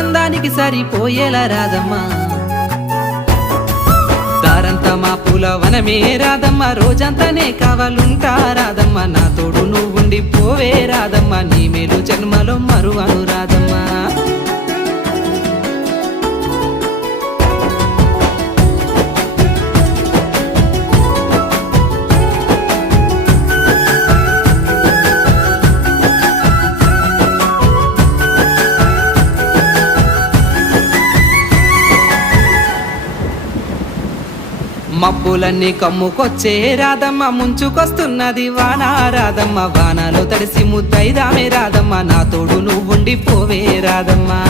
అందానికి సరిపోయేలా రాదమ్మా దారంతా మా పూల వనమే రాదమ్మా రోజంతానే కావాలుంటా రాదమ్మా నా తోడు నువ్వుండి పోవే రాదమ్మా నీ మేలు జన్మలో మరువను రాదమ్మా మబ్బులన్నీ కమ్ముకొచ్చే రాదమ్మ ముంచుకొస్తున్నది వాన రాదమ్మ వానలో తడిసి ముద్దైదామే రాదమ్మ నా తోడు నువ్వుండి పోవే రాదమ్మా